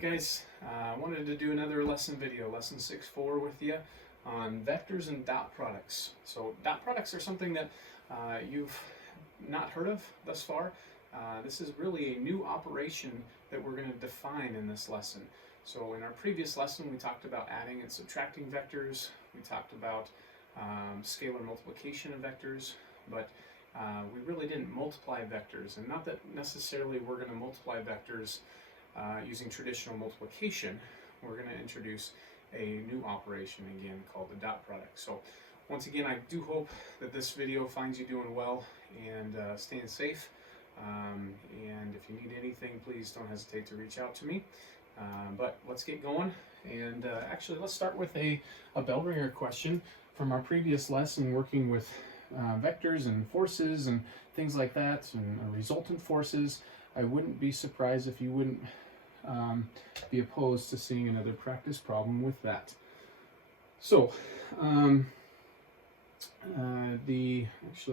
Hey guys, I wanted to do another lesson video, lesson 6.4 with you on vectors and dot products. So dot products are something that you've not heard of thus far. This is really a new operation that we're going to define in this lesson. So in our previous lesson we talked about adding and subtracting vectors, we talked about scalar multiplication of vectors, but we really didn't multiply vectors, and not that necessarily we're going to multiply vectors using traditional multiplication. We're going to introduce a new operation again called the dot product. So once again, I do hope that this video finds you doing well and staying safe. And if you need anything, please don't hesitate to reach out to me. But let's get going. And actually, let's start with a bell ringer question from our previous lesson working with vectors and forces and things like that, and resultant forces. I wouldn't be surprised if you wouldn't be opposed to seeing another practice problem with that. So, actually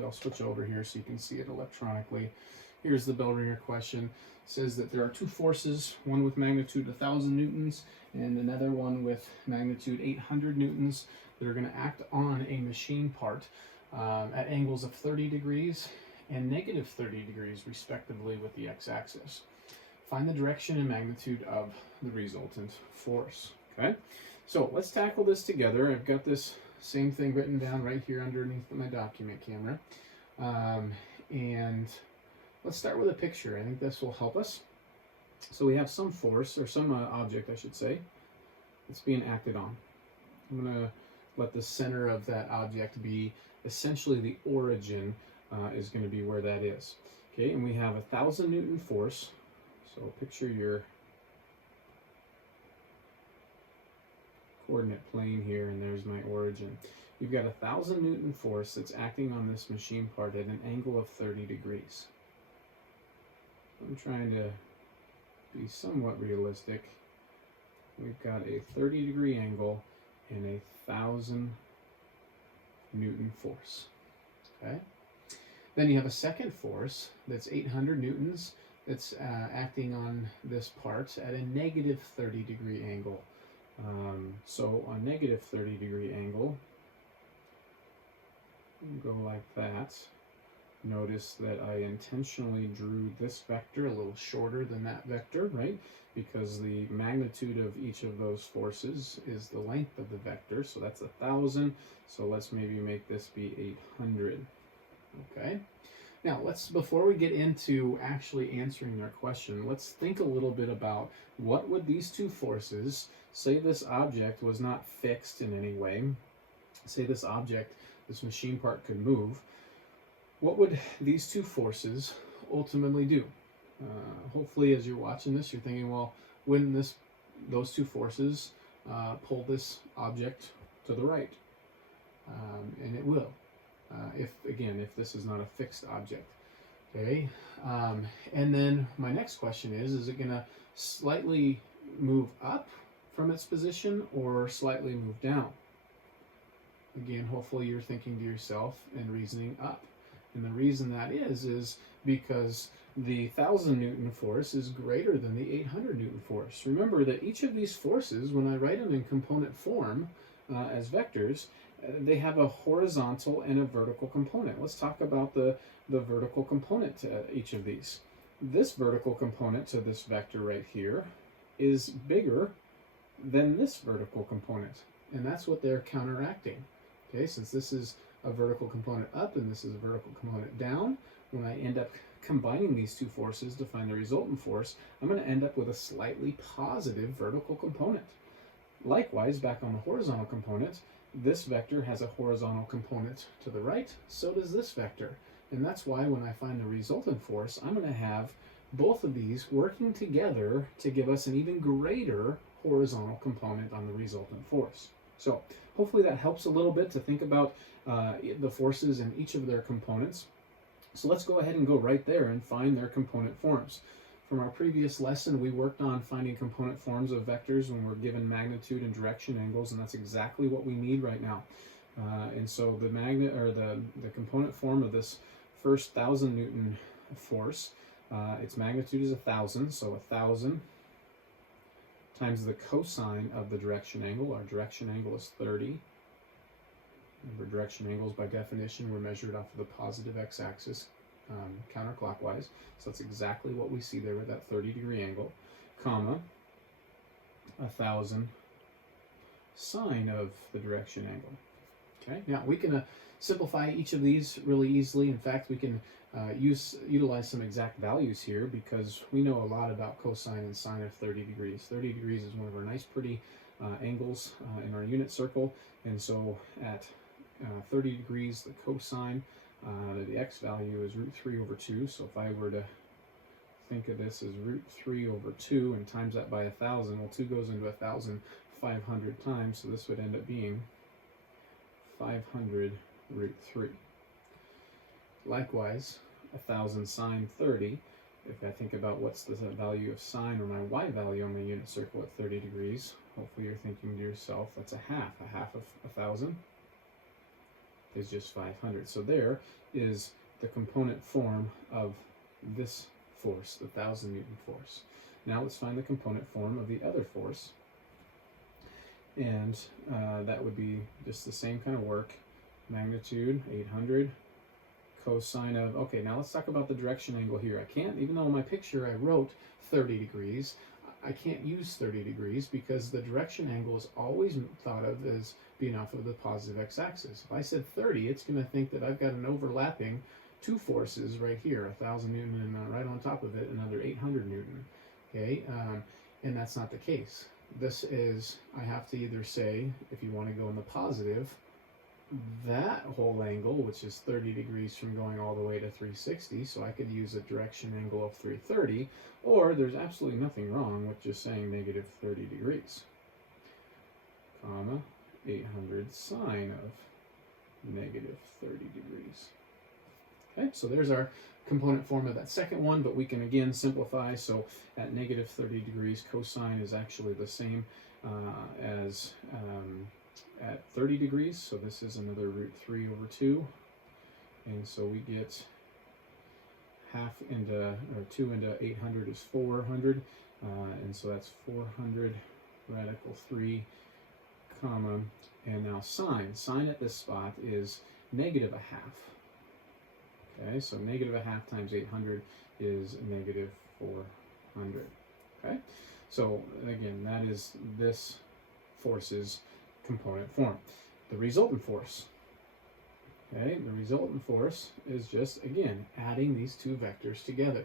I'll switch over here so you can see it electronically. Here's the bell ringer question. It says that there are two forces, one with magnitude 1,000 newtons and another one with magnitude 800 newtons, that are going to act on a machine part at angles of 30 degrees and negative 30 degrees respectively with the x-axis. Find the direction and magnitude of the resultant force. Okay, so let's tackle this together. I've got this same thing written down right here underneath my document camera. And let's start with a picture. I think this will help us. So we have some force, or some object I should say, that's being acted on. I'm going to let the center of that object be essentially the origin. Is going to be where that is. Okay, and we have 1,000 Newton force. So picture your coordinate plane here, and there's my origin. You've got 1,000 Newton force that's acting on this machine part at an angle of 30 degrees. I'm trying to be somewhat realistic. We've got a 30-degree angle and 1,000 Newton force. Okay. Then you have a second force that's 800 newtons that's acting on this part at a negative 30-degree angle. So on negative 30-degree angle, go like that. Notice that I intentionally drew this vector a little shorter than that vector, right? Because the magnitude of each of those forces is the length of the vector. So that's 1,000. So let's maybe make this be 800. Okay. Now before we get into actually answering their question, let's think a little bit about what would these two forces, say this object was not fixed in any way, say this object, this machine part could move, what would these two forces ultimately do? Hopefully as you're watching this, you're thinking, well, wouldn't those two forces pull this object to the right? And it will. If this is not a fixed object. Okay, and then my next question is it going to slightly move up from its position or slightly move down? Again, hopefully you're thinking to yourself and reasoning up. And the reason that is because the 1,000 Newton force is greater than the 800 Newton force. Remember that each of these forces, when I write them in component form as vectors, they have a horizontal and a vertical component. Let's talk about the vertical component to each of these. This vertical component to this vector right here is bigger than this vertical component, and that's what they're counteracting. Okay, since this is a vertical component up and this is a vertical component down, when I end up combining these two forces to find the resultant force, I'm going to end up with a slightly positive vertical component. Likewise, back on the horizontal component, this vector has a horizontal component to the right, so does this vector. And that's why when I find the resultant force, I'm going to have both of these working together to give us an even greater horizontal component on the resultant force. So hopefully that helps a little bit to think about the forces in each of their components. So let's go ahead and go right there and find their component forms. From our previous lesson, we worked on finding component forms of vectors when we're given magnitude and direction angles, and that's exactly what we need right now. And so the component form of this first 1,000 Newton force, its magnitude is 1,000, so 1,000 times the cosine of the direction angle. Our direction angle is 30. Remember, direction angles by definition were measured off of the positive x-axis counterclockwise. So that's exactly what we see there with that 30-degree angle, comma, 1,000 sine of the direction angle. Okay, now we can simplify each of these really easily. In fact, we can utilize some exact values here because we know a lot about cosine and sine of 30 degrees. 30 degrees is one of our nice pretty angles in our unit circle, and so at 30 degrees the cosine, the x value is root 3 over 2. So if I were to think of this as root 3 over 2 and times that by 1,000, well, 2 goes into 1,500 times, so this would end up being 500 root 3. Likewise, 1,000 sine 30, if I think about what's the value of sine or my y value on my unit circle at 30 degrees, hopefully you're thinking to yourself, that's a half of 1,000 is just 500. So there is the component form of this force, the 1,000 Newton force. Now let's find the component form of the other force, and that would be just the same kind of work. Magnitude 800, cosine of, okay, now let's talk about the direction angle here. I can't, even though in my picture I wrote 30 degrees, I can't use 30 degrees because the direction angle is always thought of as being off of the positive x-axis. If I said 30, it's going to think that I've got an overlapping two forces right here, 1,000 Newton, and right on top of it another 800 Newton. Okay, and that's not the case. This is, I have to either say, if you want to go in the positive, that whole angle, which is 30 degrees from going all the way to 360, so I could use a direction angle of 330, or there's absolutely nothing wrong with just saying negative 30 degrees, comma, 800 sine of negative 30 degrees. Okay, so there's our component form of that second one, but we can again simplify. So at negative 30 degrees, cosine is actually the same as at 30 degrees, so this is another root 3 over 2, and so we get half into, or 2 into 800 is 400, and so that's 400 radical 3, comma, and now sine at this spot is negative a half. Okay, so negative a half times 800 is negative 400. Okay, so again, that is this force's component form. The resultant force. Okay, the resultant force is just, again, adding these two vectors together.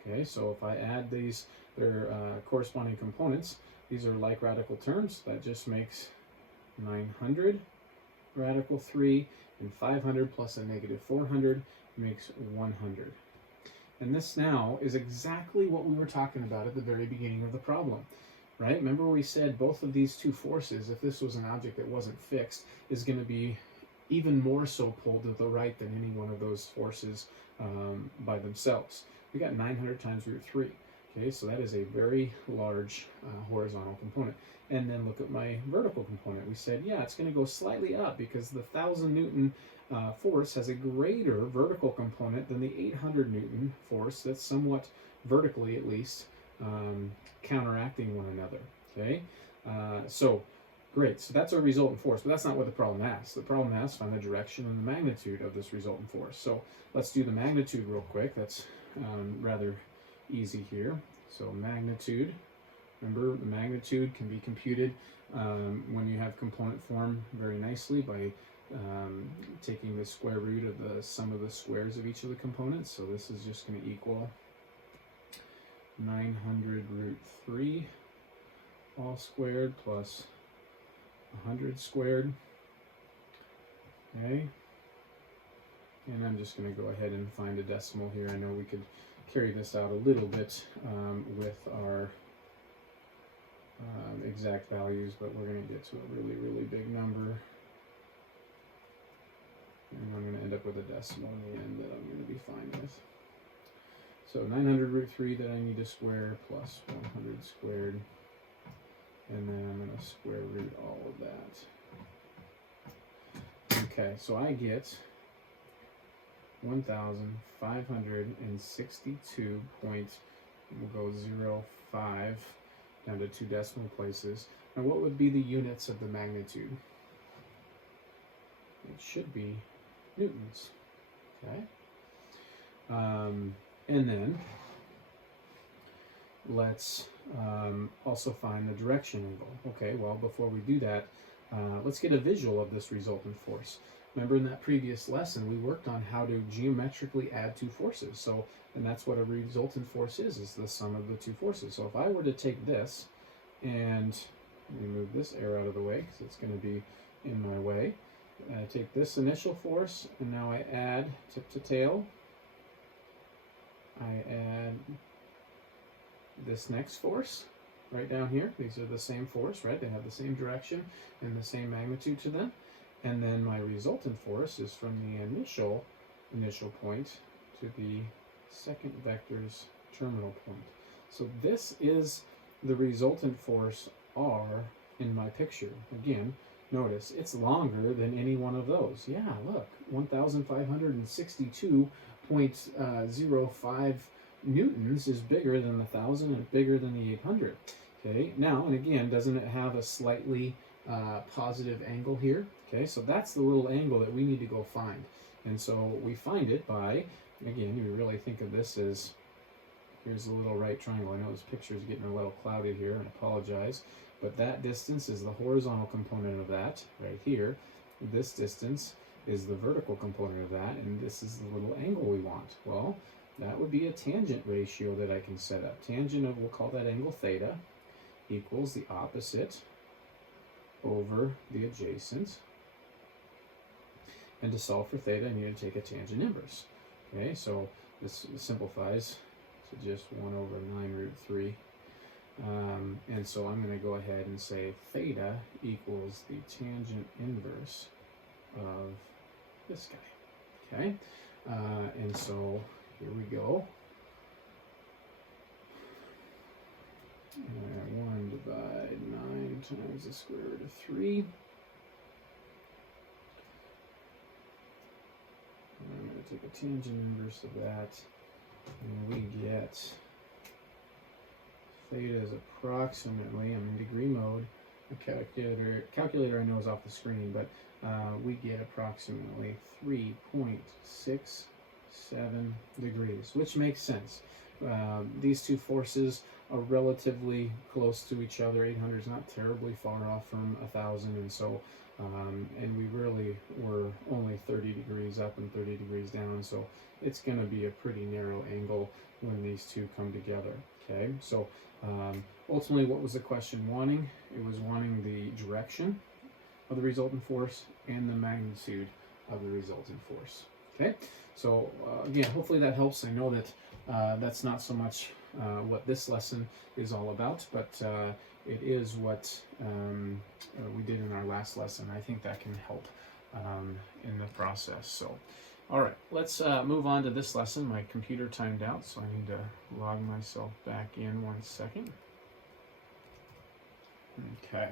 Okay, so if I add these, their corresponding components, these are like radical terms. That just makes 900 radical 3, and 500 plus a negative 400 makes 100. And this now is exactly what we were talking about at the very beginning of the problem. Right? Remember we said both of these two forces, if this was an object that wasn't fixed, is going to be even more so pulled to the right than any one of those forces by themselves. We got 900 times root 3. Okay, so that is a very large horizontal component. And then look at my vertical component. We said, yeah, it's going to go slightly up because the 1,000 Newton force has a greater vertical component than the 800 Newton force that's somewhat vertically, at least, counteracting one another. Okay, so great. So that's our resultant force, but that's not what the problem asks. The problem asks find the direction and the magnitude of this resultant force. So let's do the magnitude real quick. That's rather easy here. So magnitude. Remember, the magnitude can be computed when you have component form very nicely by taking the square root of the sum of the squares of each of the components. So this is just going to equal 900 root 3 all squared plus 100 squared. Okay, and I'm just going to go ahead and find a decimal here. I know we could carry this out a little bit with our exact values, but we're going to get to a really, really big number. And I'm going to end up with a decimal in the end that I'm going to be fine with. So 900 root 3 that I need to square plus 100 squared. And then I'm going to square root all of that. Okay, so I get 1,562.05 down to 2 decimal places. And what would be the units of the magnitude? It should be newtons. Okay. And then let's also find the direction angle. Okay, well, before we do that, let's get a visual of this resultant force. Remember in that previous lesson, we worked on how to geometrically add two forces. So, and that's what a resultant force is the sum of the two forces. So if I were to take this and let me move this air out of the way because it's going to be in my way. I take this initial force and now I add tip to tail. I add this next force right down here. These are the same force, right? They have the same direction and the same magnitude to them. And then my resultant force is from the initial point to the second vector's terminal point. So this is the resultant force R in my picture. Again, notice it's longer than any one of those. Yeah, look, 1,562.05 newtons is bigger than the 1,000 and bigger than the 800. Okay, now, and again, doesn't it have a slightly positive angle here? Okay, so that's the little angle that we need to go find. And so we find it by, again, you really think of this as, here's the little right triangle. I know this picture is getting a little clouded here, and I apologize. But that distance is the horizontal component of that, right here. This distance is the vertical component of that, and this is the little angle we want. Well, that would be a tangent ratio that I can set up. Tangent of, we'll call that angle theta, equals the opposite over the adjacent. And to solve for theta, I need to take a tangent inverse. Okay, so this simplifies to just 1 over 9 root 3. And so I'm going to go ahead and say theta equals the tangent inverse of this guy. Okay, and so here we go. 1 divide 9 times the square root of 3. And I'm going to take a tangent inverse of that, and we get theta is approximately, I'm in degree mode, the calculator I know is off the screen, but we get approximately 3.67 degrees, which makes sense. These two forces are relatively close to each other. 800 is not terribly far off from 1,000, and so and we really were only 30 degrees up and 30 degrees down, so it's going to be a pretty narrow angle when these two come together. Okay, so ultimately, what was the question wanting? It was wanting the direction of the resultant force and the magnitude of the resultant force. Okay, so again, hopefully that helps. I know that that's not so much what this lesson is all about, but it is what we did in our last lesson. I think that can help in the process. So, all right, let's move on to this lesson. My computer timed out, so I need to log myself back in 1 second. Okay.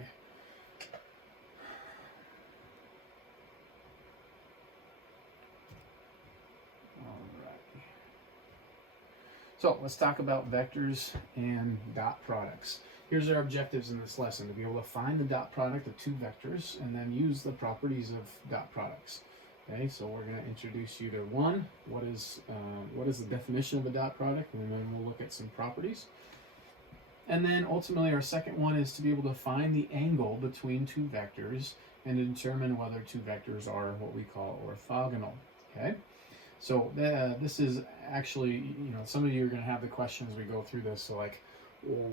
So let's talk about vectors and dot products. Here's our objectives in this lesson: to be able to find the dot product of two vectors and then use the properties of dot products. Okay, so we're going to introduce you to one, what is the definition of a dot product, and then we'll look at some properties. And then ultimately our second one is to be able to find the angle between two vectors and determine whether two vectors are what we call orthogonal. Okay. So this is actually, some of you are going to have the questions as we go through this. So like, well,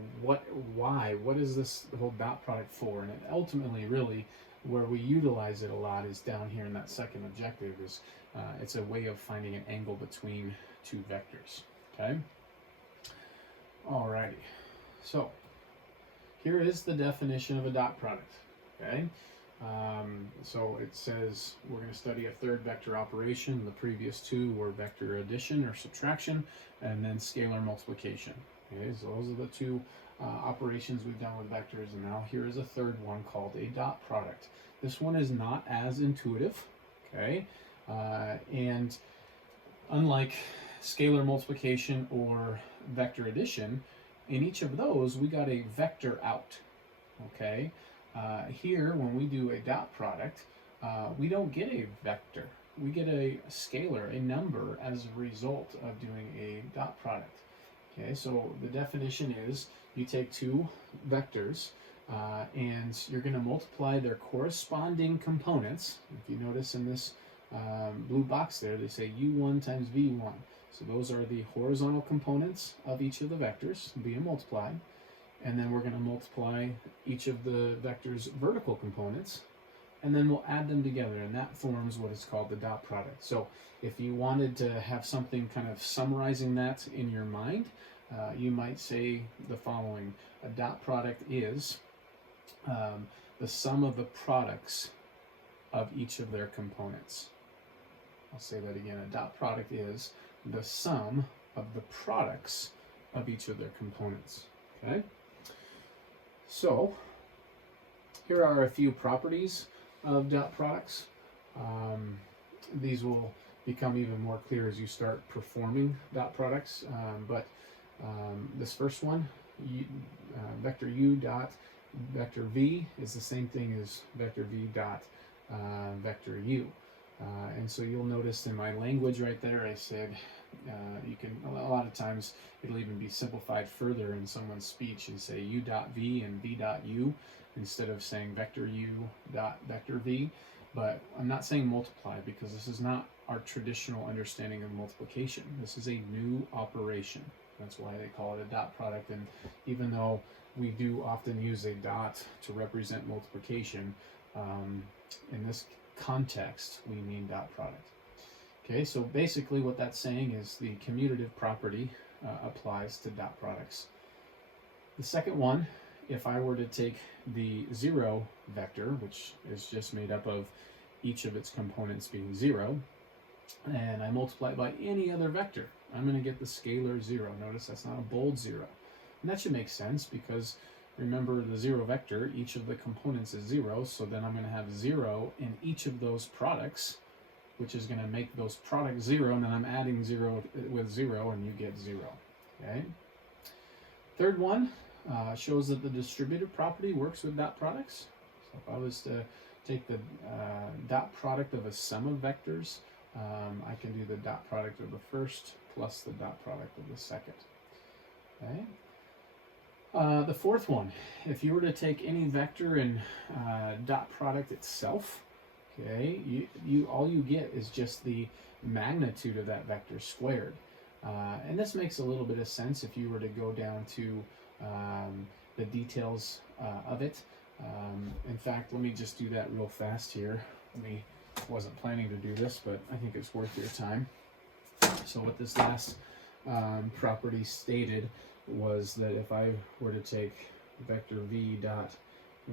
why? What is this whole dot product for? And it ultimately, really, where we utilize it a lot is down here in that second objective. Is it's a way of finding an angle between two vectors. Okay. Alrighty. So here is the definition of a dot product. Okay. So it says we're going to study a third vector operation. The previous two were vector addition or subtraction, and then scalar multiplication. Okay, so those are the two operations we've done with vectors, and now here is a third one called a dot product. This one is not as intuitive, okay, and unlike scalar multiplication or vector addition, in each of those, we got a vector out, okay? Here, when we do a dot product, we don't get a vector. We get a scalar, a number, as a result of doing a dot product. Okay, so the definition is you take two vectors and you're going to multiply their corresponding components. If you notice in this blue box there, they say u1 times v1. So those are the horizontal components of each of the vectors being multiplied. And then we're going to multiply each of the vectors' vertical components, and then we'll add them together, and that forms what is called the dot product. So if you wanted to have something kind of summarizing that in your mind, you might say the following. A dot product is the sum of the products of each of their components. I'll say that again. A dot product is the sum of the products of each of their components. Okay? So, here are a few properties of dot products. These will become even more clear as you start performing dot products. But this first one, vector u dot vector v, is the same thing as vector v dot vector u. And so you'll notice in my language right there, I said you can, a lot of times it'll even be simplified further in someone's speech and say u dot v and v dot u instead of saying vector u dot vector v. But I'm not saying multiply because this is not our traditional understanding of multiplication. This is a new operation. That's why they call it a dot product. And even though we do often use a dot to represent multiplication, in this context, we mean dot product. Okay, so basically what that's saying is the commutative property applies to dot products. The second one, if I were to take the 0 vector, which is just made up of each of its components being 0, and I multiply it by any other vector, I'm going to get the scalar 0. Notice that's not a bold 0. And that should make sense because remember the 0 vector, each of the components is 0, so then I'm going to have 0 in each of those products, which is going to make those products 0, and then I'm adding 0 with 0, and you get 0. Okay. Third one shows that the distributive property works with dot products. So if I was to take the dot product of a sum of vectors, I can do the dot product of the first plus the dot product of the second. Okay. The fourth one, if you were to take any vector and dot product itself, okay, all you get is just the magnitude of that vector squared. And this makes a little bit of sense if you were to go down to the details of it. In fact, let me just do that real fast here. Wasn't planning to do this, but I think it's worth your time. So what this last property stated was that if I were to take vector v dot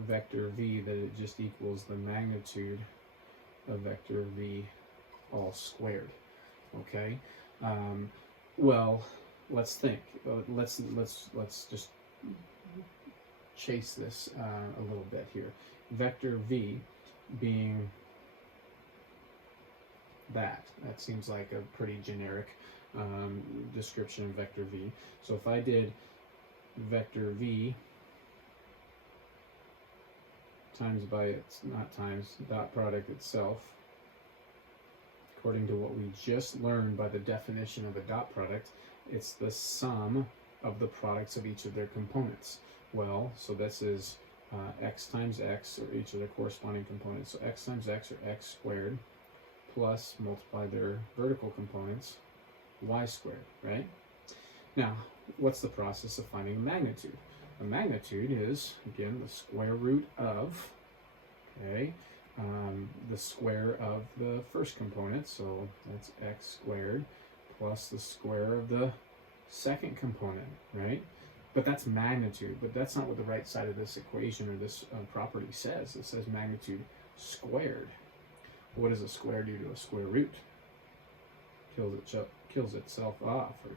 vector v, that it just equals the magnitude of vector v all squared. Okay. Well, let's think. Let's just chase this a little bit here. Vector v being that seems like a pretty generic description of vector v. So if I did vector v times by its, not times, dot product itself, according to what we just learned by the definition of a dot product, it's the sum of the products of each of their components. Well, so this is x times x, or each of their corresponding components. So x times x, or x squared, plus multiply their vertical components, y squared, right? Now, what's the process of finding a magnitude? A magnitude is, again, the square root of, okay, the square of the first component, so that's x squared, plus the square of the second component, right? But that's magnitude, but that's not what the right side of this equation or this property says. It says magnitude squared. What does a square do to a square root? Kills itself off, or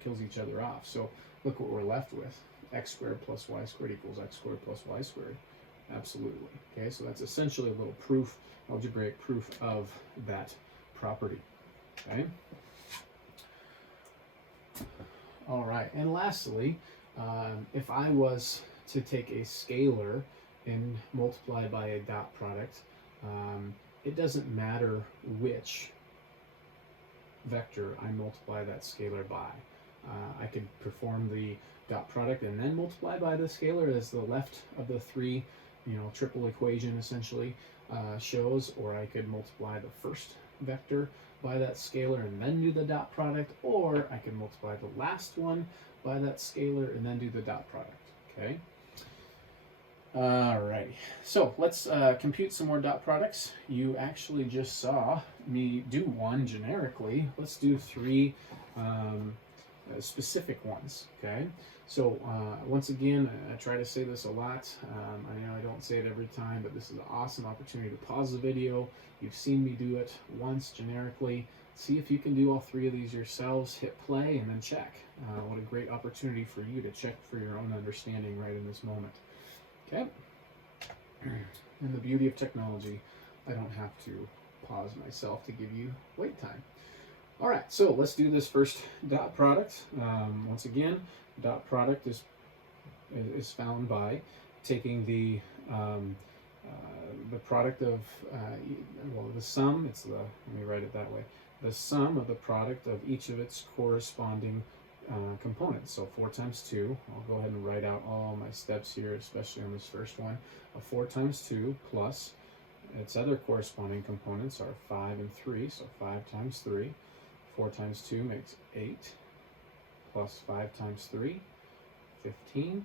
kills each other off. So look what we're left with. X squared plus y squared equals x squared plus y squared. Absolutely. Okay, so that's essentially a little proof, algebraic proof of that property. Okay. All right, and lastly, If I was to take a scalar and multiply by a dot product, it doesn't matter which vector I multiply that scalar by. I could perform the dot product and then multiply by the scalar, as the left of the three, triple equation essentially shows, or I could multiply the first vector by that scalar and then do the dot product, or I could multiply the last one by that scalar and then do the dot product. Okay. Alrighty, so let's compute some more dot products. You actually just saw me do one generically. Let's do three specific ones, okay? So once again, I try to say this a lot. I know I don't say it every time, but this is an awesome opportunity to pause the video. You've seen me do it once generically. See if you can do all three of these yourselves. Hit play and then check. What a great opportunity for you to check for your own understanding right in this moment. Okay. And the beauty of technology, I don't have to pause myself to give you wait time. All right, so let's do this first dot product. Once again, dot product is found by taking the product of the sum. Let me write it that way. The sum of the product of each of its corresponding components. So 4 times 2, I'll go ahead and write out all my steps here, especially on this first one. 4 times 2 plus its other corresponding components are 5 and 3, so 5 times 3. 4 times 2 makes 8, plus 5 times 3, 15.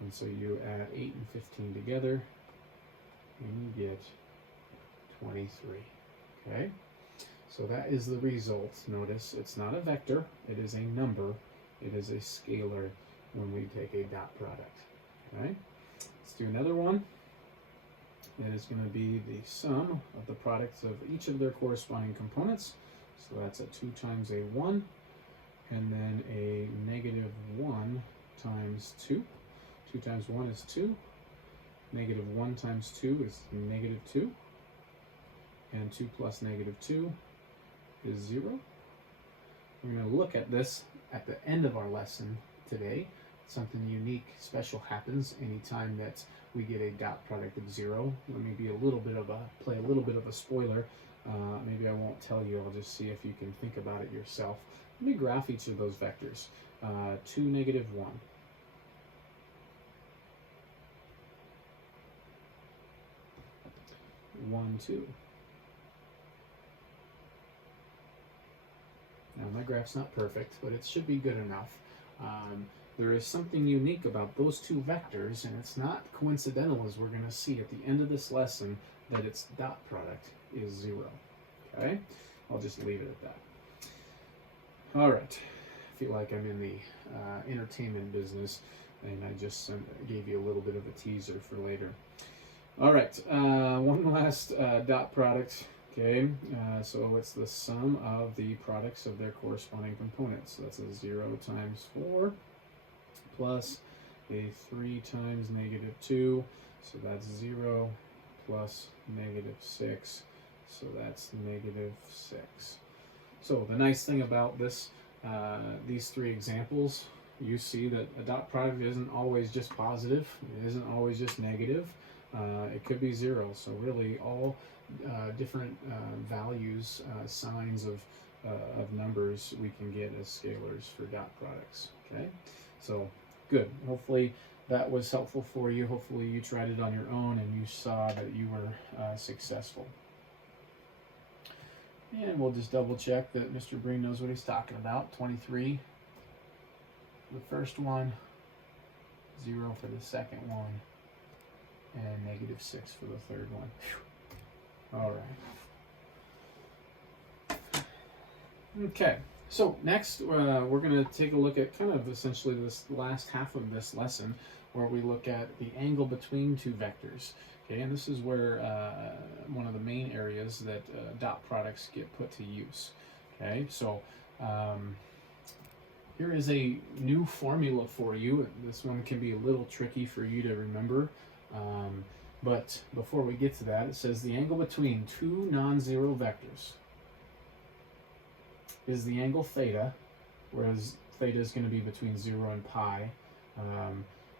And so you add 8 and 15 together, and you get 23. Okay? So that is the result. Notice it's not a vector, it is a number, it is a scalar when we take a dot product. Okay? Let's do another one. That is going to be the sum of the products of each of their corresponding components. So that's a 2 times a 1, and then a negative 1 times 2. 2 times 1 is 2. Negative 1 times 2 is negative 2. And 2 plus negative 2 is 0. We're going to look at this at the end of our lesson today. Something unique, special happens anytime that we get a dot product of 0. Let me play a little bit of a spoiler. Maybe I won't tell you, I'll just see if you can think about it yourself. Let me graph each of those vectors. 2, negative 1. 1, 2. Now my graph's not perfect, but it should be good enough. There is something unique about those two vectors, and it's not coincidental, as we're going to see at the end of this lesson, that its dot product is 0. Okay? I'll just leave it at that. All right. I feel like I'm in the entertainment business, and I just gave you a little bit of a teaser for later. All right. One last dot product. Okay, so it's the sum of the products of their corresponding components. So that's a 0 times 4 plus a 3 times negative 2. So that's 0 plus negative 6. So that's negative 6. So the nice thing about this, these three examples, you see that a dot product isn't always just positive. It isn't always just negative. It could be 0. So really all different values, signs of numbers we can get as scalars for dot products. Okay, so good. Hopefully that was helpful for you. Hopefully you tried it on your own and you saw that you were successful. And we'll just double check that Mr. Breen knows what he's talking about. 23 for the first one, 0 for the second one, and negative 6 for the third one. Whew. All right. Okay, so next we're going to take a look at kind of essentially this last half of this lesson, where we look at the angle between two vectors. Okay, and this is where one of the main areas that dot products get put to use. Okay, so here is a new formula for you. This one can be a little tricky for you to remember. But before we get to that, it says the angle between two non-zero vectors is the angle theta, whereas theta is going to be between 0 and pi.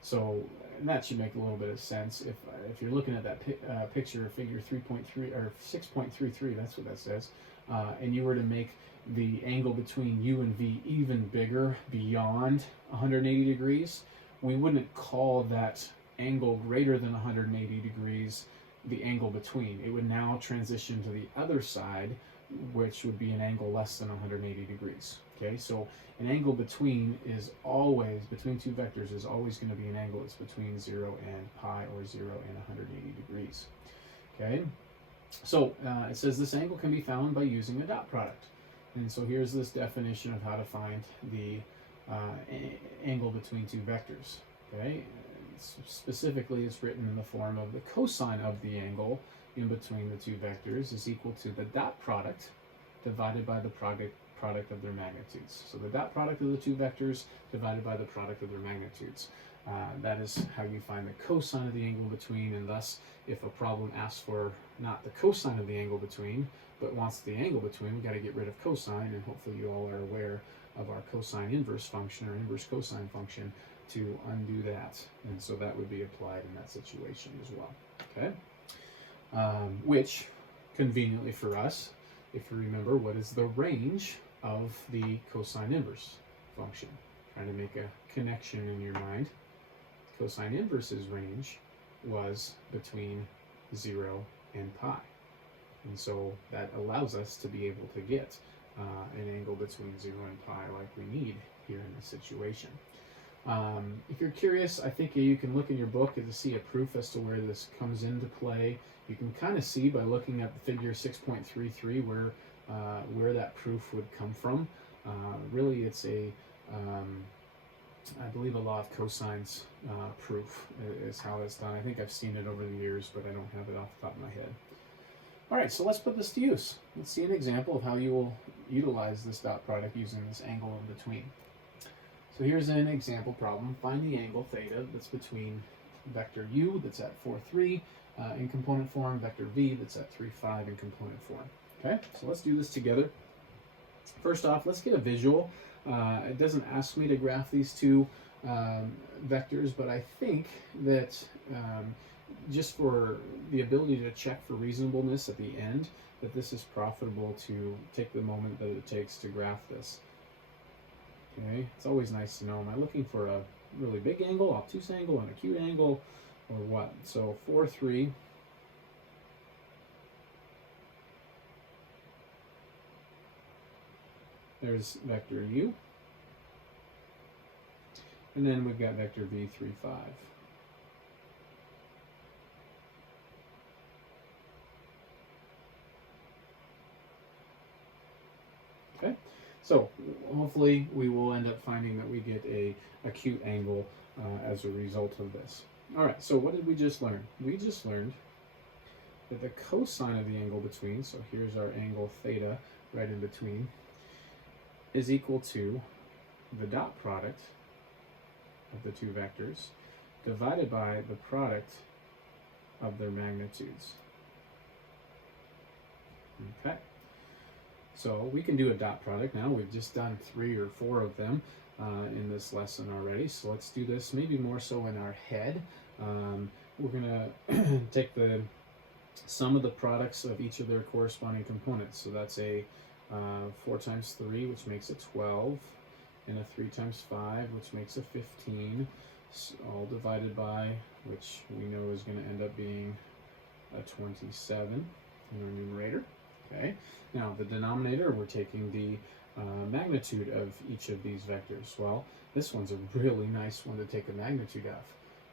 So and that should make a little bit of sense. If you're looking at that picture, figure 3.3 or 6.33, that's what that says, and you were to make the angle between U and V even bigger beyond 180 degrees, we wouldn't call that angle greater than 180 degrees the angle between. It would now transition to the other side, which would be an angle less than 180 degrees. Okay, so an angle between is always, between two vectors, is always going to be an angle that's between 0 and pi, or 0 and 180 degrees. Okay, so it says this angle can be found by using a dot product. And so here's this definition of how to find the angle between two vectors. Okay, specifically it's written in the form of the cosine of the angle in between the two vectors is equal to the dot product divided by the product of their magnitudes. So the dot product of the two vectors divided by the product of their magnitudes. That is how you find the cosine of the angle between, and thus if a problem asks for not the cosine of the angle between, but wants the angle between, we've got to get rid of cosine, and hopefully you all are aware of our cosine inverse function or inverse cosine function to undo that. And so that would be applied in that situation as well. Okay, which conveniently for us, if you remember, what is the range of the cosine inverse function? Trying to make a connection in your mind. Cosine inverse's range was between 0 and pi. And so that allows us to be able to get an angle between 0 and pi like we need here in this situation. If you're curious, I think you can look in your book to see a proof as to where this comes into play. You can kind of see by looking at the figure 6.33 where that proof would come from. Really, it's I believe a law of cosines proof is how it's done. I think I've seen it over the years, but I don't have it off the top of my head. All right, so let's put this to use. Let's see an example of how you will utilize this dot product using this angle in between. So here's an example problem. Find the angle theta that's between vector u that's at 4, 3 in component form, vector v that's at 3, 5 in component form. Okay, so let's do this together. First off, let's get a visual. It doesn't ask me to graph these two vectors, but I think that just for the ability to check for reasonableness at the end, that this is profitable to take the moment that it takes to graph this. Okay, it's always nice to know, am I looking for a really big angle, obtuse angle, an acute angle, or what? So 4, 3. There's vector u. And then we've got vector v, 3, 5. Okay, so hopefully we will end up finding that we get a acute angle as a result of this. All right, so what did we just learn? We just learned that the cosine of the angle between, so here's our angle theta right in between, is equal to the dot product of the two vectors divided by the product of their magnitudes. Okay, so we can do a dot product now. We've just done 3 or 4 of them in this lesson already, so let's do this maybe more so in our head. We're going to take the sum of the products of each of their corresponding components. So that's a 4 times 3, which makes a 12, and a 3 times 5, which makes a 15, all divided by, which we know is going to end up being a 27 in our numerator. Okay, now the denominator, we're taking the magnitude of each of these vectors. Well, this one's a really nice one to take a magnitude of.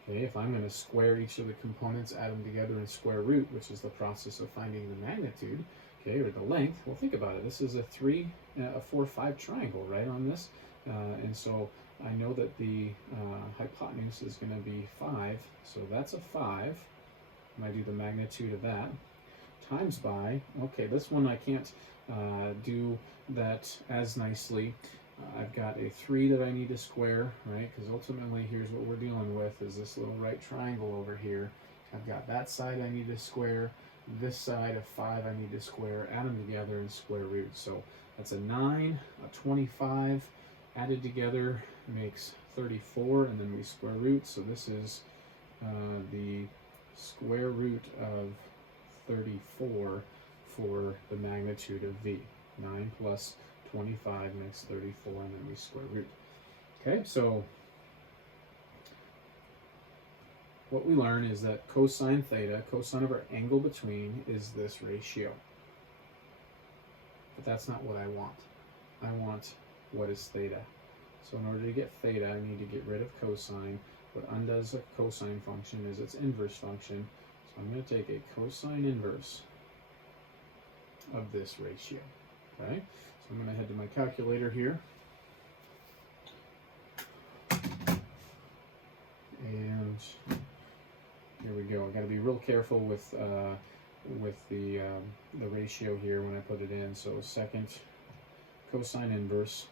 Okay, if I'm going to square each of the components, add them together and square root, which is the process of finding the magnitude, okay, or the length, well, think about it. This is a 4, 5 triangle, right, on this. And so I know that the hypotenuse is going to be 5, so that's a 5. And I do the magnitude of that, times by, okay, this one I can't do that as nicely. I've got a 3 that I need to square, right, because ultimately here's what we're dealing with, is this little right triangle over here. I've got that side I need to square, this side of 5 I need to square, add them together and square root. So that's a 9, a 25, added together makes 34, and then we square root. So this is the square root of 34 for the magnitude of v. 9 plus 25 makes 34, and then we square root. Okay, so what we learn is that cosine theta, cosine of our angle between, is this ratio. But that's not what I want. I want what is theta. So in order to get theta, I need to get rid of cosine. What undoes a cosine function is its inverse function. So I'm going to take a cosine inverse of this ratio. Okay, so I'm going to head to my calculator here. And here we go. I got to be real careful with the ratio here when I put it in. So second cosine inverse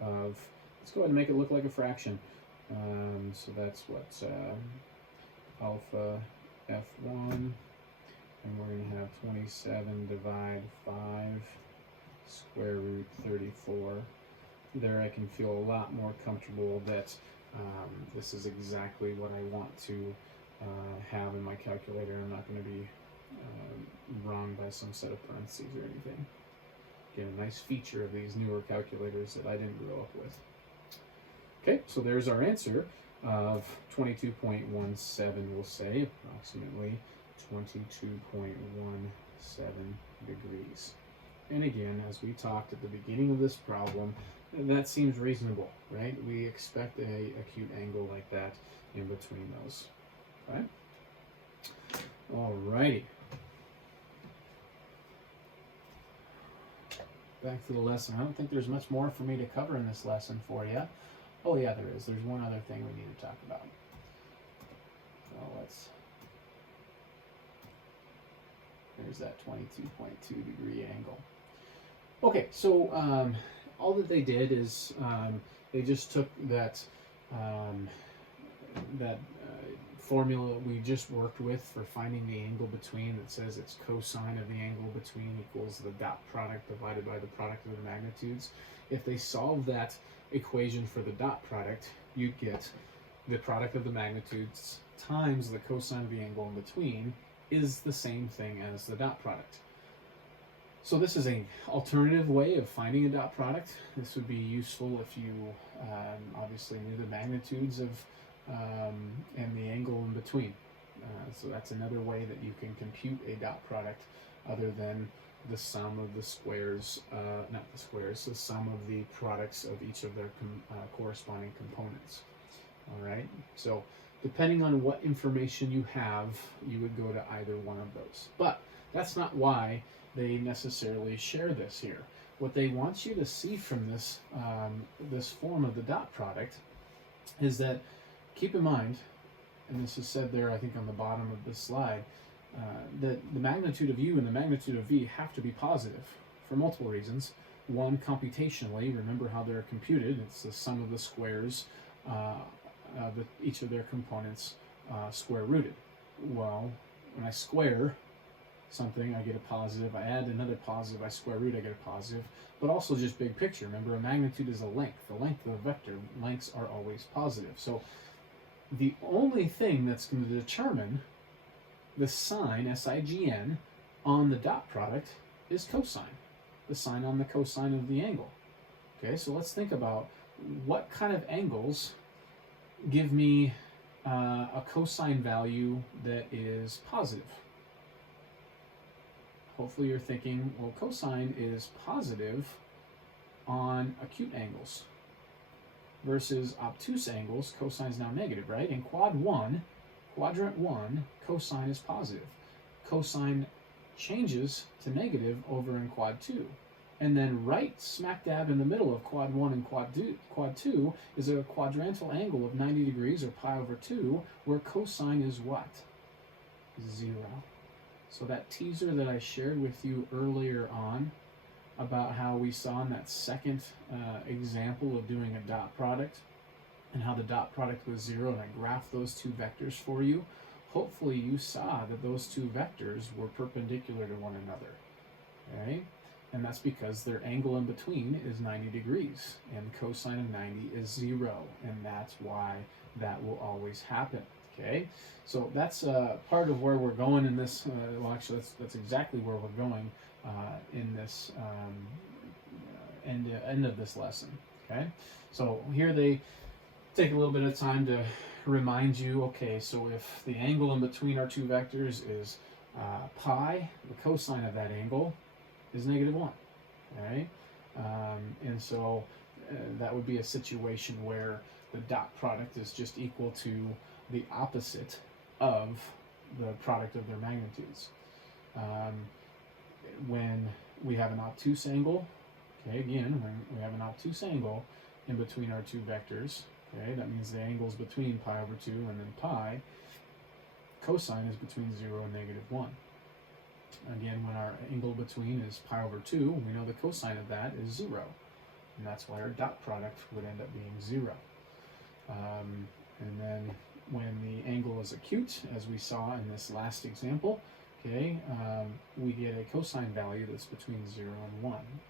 of, let's go ahead and make it look like a fraction. So that's what, alpha f1, and we're going to have 27 divide 5 square root 34. There I can feel a lot more comfortable that this is exactly what I want to have in my calculator. I'm not going to be wrong by some set of parentheses or anything. Again, a nice feature of these newer calculators that I didn't grow up with. Okay, so there's our answer of 22.17, we'll say, approximately 22.17 degrees. And again, as we talked at the beginning of this problem, that seems reasonable, right? We expect a acute angle like that in between those, right? Alrighty. Back to the lesson. I don't think there's much more for me to cover in this lesson for you. Oh yeah, there is. There's one other thing we need to talk about. So there's that 22.2 degree angle. Okay, so all that they did is they just took that formula we just worked with for finding the angle between, that says it's cosine of the angle between equals the dot product divided by the product of the magnitudes. If they solve that equation for the dot product, you get the product of the magnitudes times the cosine of the angle in between is the same thing as the dot product. So this is an alternative way of finding a dot product. This would be useful if you obviously knew the magnitudes of and the angle in between. So that's another way that you can compute a dot product other than the sum of the squares, the sum of the products of each of their corresponding components. All right, so depending on what information you have, you would go to either one of those. But that's not why they necessarily share this here. What they want you to see from this, this form of the dot product is that, keep in mind, and this is said there I think on the bottom of this slide, that the magnitude of u and the magnitude of v have to be positive for multiple reasons. One, computationally, remember how they're computed. It's the sum of the squares of each of their components square rooted. Well, when I square something, I get a positive. I add another positive, I square root, I get a positive. But also just big picture. Remember, a magnitude is a length. The length of a vector, lengths are always positive. So the only thing that's going to determine the sign, S-I-G-N, on the dot product is cosine. The sign on the cosine of the angle. Okay, so let's think about what kind of angles give me a cosine value that is positive. Hopefully you're thinking, well, cosine is positive on acute angles versus obtuse angles. Cosine is now negative, right? In quadrant 1, cosine is positive. Cosine changes to negative over in quad 2. And then right smack dab in the middle of quad 1 and quad 2 is a quadrantal angle of 90 degrees, or pi over 2, where cosine is what? 0. So that teaser that I shared with you earlier on about how we saw in that second example of doing a dot product and how the dot product was 0, and I graphed those two vectors for you, hopefully you saw that those two vectors were perpendicular to one another. Okay? And that's because their angle in between is 90 degrees, and cosine of 90 is 0, and that's why that will always happen. Okay, so that's part of where we're going in this. Well, actually, that's exactly where we're going in this end of this lesson. Okay, so here they take a little bit of time to remind you. Okay, so if the angle in between our two vectors is pi, the cosine of that angle is -1. All right, and so that would be a situation where the dot product is just equal to the opposite of the product of their magnitudes. When we have an obtuse angle, okay, again, when we have an obtuse angle in between our two vectors, okay, that means the angles between pi over 2 and then pi, cosine is between 0 and -1. Again, when our angle between is pi over 2, we know the cosine of that is 0. And that's why our dot product would end up being 0. And then when the angle is acute, as we saw in this last example, okay, we get a cosine value that's between 0 and 1.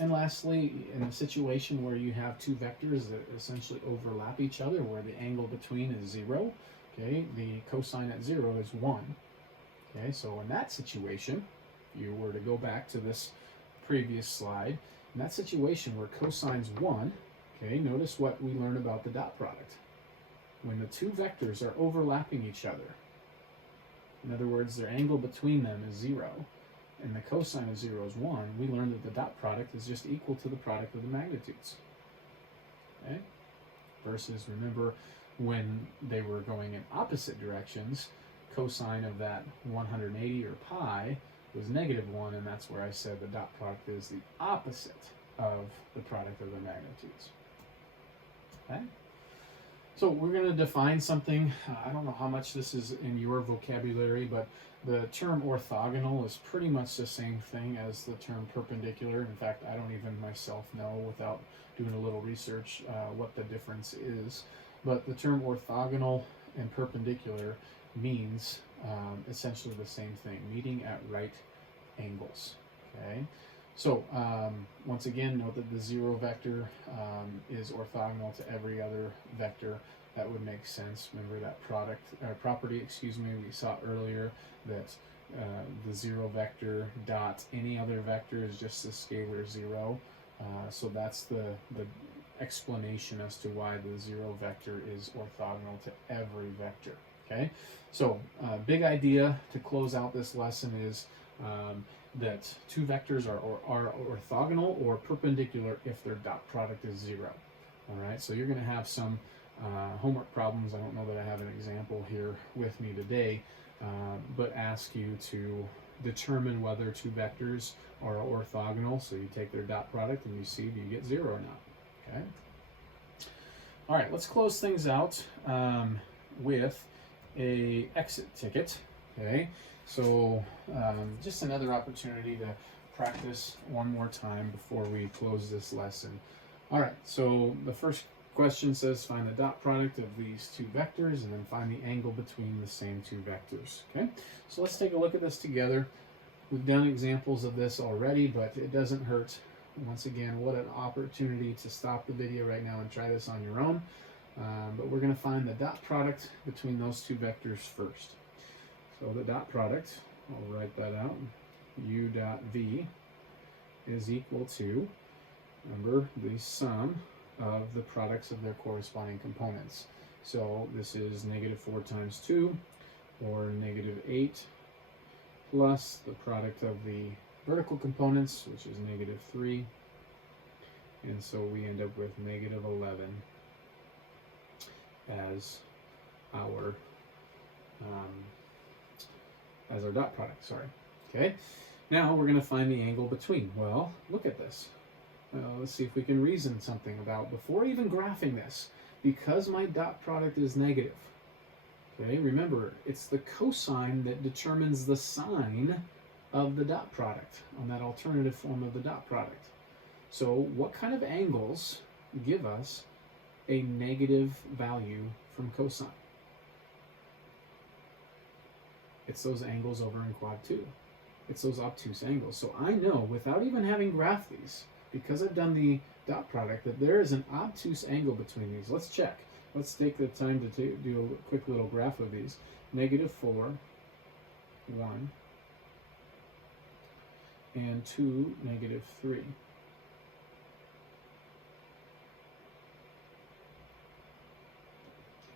And lastly, in a situation where you have two vectors that essentially overlap each other, where the angle between is 0, okay, the cosine at 0 is 1. Okay, so in that situation, if you were to go back to this previous slide, in that situation where cosine's 1, okay, notice what we learned about the dot product. When the two vectors are overlapping each other, in other words, their angle between them is 0, and the cosine of 0 is 1, we learned that the dot product is just equal to the product of the magnitudes. Okay? Versus, remember, when they were going in opposite directions, cosine of that 180 or pi was -1, and that's where I said the dot product is the opposite of the product of the magnitudes. Okay? So we're going to define something. I don't know how much this is in your vocabulary, but the term orthogonal is pretty much the same thing as the term perpendicular. In fact, I don't even myself know, without doing a little research, what the difference is. But the term orthogonal and perpendicular means essentially the same thing, meeting at right angles. Okay, so once again, note that the 0 vector is orthogonal to every other vector. That would make sense. Remember that property, we saw earlier, that the 0 vector dot any other vector is just the scalar 0. So that's the explanation as to why the 0 vector is orthogonal to every vector. Okay, so big idea to close out this lesson is that two vectors are orthogonal or perpendicular if their dot product is 0. All right, so you're going to have some homework problems. I don't know that I have an example here with me today, but ask you to determine whether two vectors are orthogonal. So you take their dot product and you see, do you get 0 or not? Okay. All right, let's close things out with a exit ticket. Okay, so just another opportunity to practice one more time before we close this lesson. All right, so the first question says find the dot product of these two vectors and then find the angle between the same two vectors. Okay, so let's take a look at this together. We've done examples of this already, but it doesn't hurt. Once again, what an opportunity to stop the video right now and try this on your own. But we're going to find the dot product between those two vectors first. So the dot product, I'll write that out, u dot v is equal to, remember, the sum of the products of their corresponding components. So this is -4 times 2, or -8, plus the product of the vertical components, which is -3, and so we end up with -11 as our dot product. Sorry. Okay. Now we're going to find the angle between. Well, look at this. Let's see if we can reason something about, before even graphing this, because my dot product is negative. Okay, remember, it's the cosine that determines the sign of the dot product on that alternative form of the dot product. So what kind of angles give us a negative value from cosine? It's those angles over in quad 2, It's those obtuse angles. So I know, without even having graphed these, because I've done the dot product, that there is an obtuse angle between these. Let's check. Let's take the time to do a quick little graph of these. -4, 1, and 2, -3.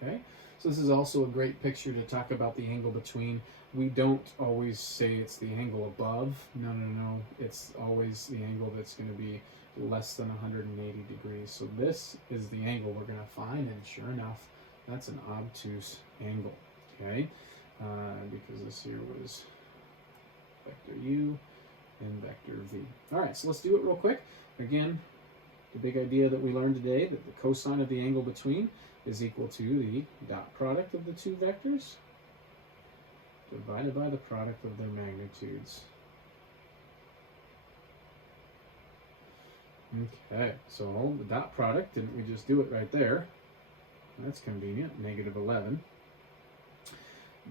Okay, so this is also a great picture to talk about the angle between. We don't always say it's the angle above. No, no, no. It's always the angle that's going to be less than 180 degrees. So this is the angle we're going to find, and sure enough, that's an obtuse angle. Okay, because this here was vector u and vector v. All right, so let's do it real quick. Again, the big idea that we learned today, that the cosine of the angle between is equal to the dot product of the two vectors divided by the product of their magnitudes. Okay, so the dot product, didn't we just do it right there? That's convenient, -11.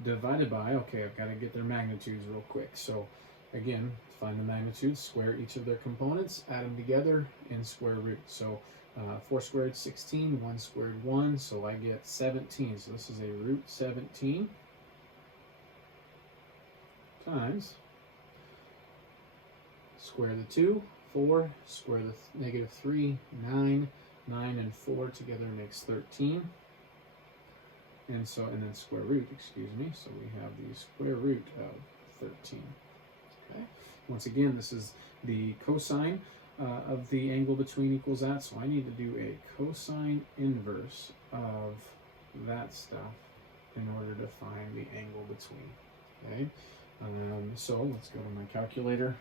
Divided by, okay, I've got to get their magnitudes real quick. So again, to find the magnitudes, square each of their components, add them together, and square root. So 4 squared 16, 1 squared 1, so I get 17. So this is a root 17 times square the 2, 4, square the -3, 9, 9 and 4 together makes 13. And so, and then square root, excuse me, so we have the square root of 13. Okay. Once again, this is the cosine of the angle between equals that, so I need to do a cosine inverse of that stuff in order to find the angle between. Okay, so let's go to my calculator.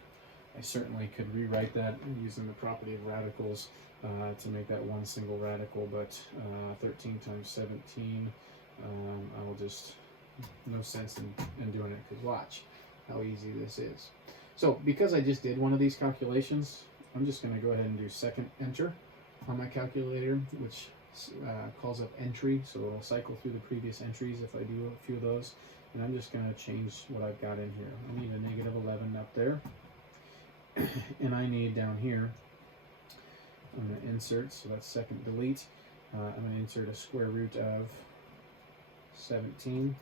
I certainly could rewrite that using the property of radicals to make that one single radical, but 13 times 17, I will just, no sense in doing it, because watch how easy this is. So because I just did one of these calculations, I'm just going to go ahead and do second enter on my calculator, which calls up entry, so it'll cycle through the previous entries if I do a few of those. And I'm just going to change what I've got in here. I need a -11 up there, and I need down here, I'm going to insert, so that's second delete. I'm going to insert a square root of 17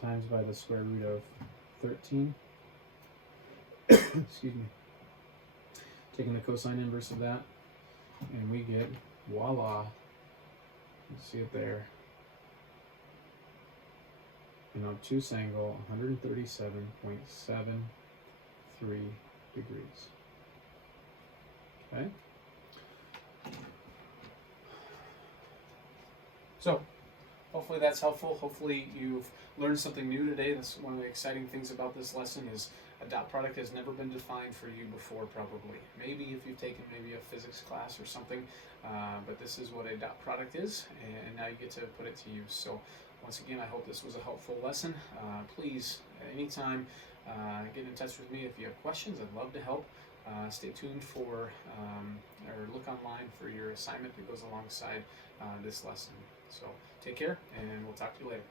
times by the square root of 13. Excuse me. Taking the cosine inverse of that, and we get, voila, you see it there, an obtuse angle, 137.73 degrees. Okay? So, hopefully that's helpful. Hopefully you've learned something new today. That's one of the exciting things about this lesson, is a dot product has never been defined for you before, probably. Maybe if you've taken maybe a physics class or something, but this is what a dot product is, and now you get to put it to use. So once again, I hope this was a helpful lesson. Please, at any time, get in touch with me if you have questions. I'd love to help. Stay tuned for, or look online for your assignment that goes alongside this lesson. So take care, and we'll talk to you later.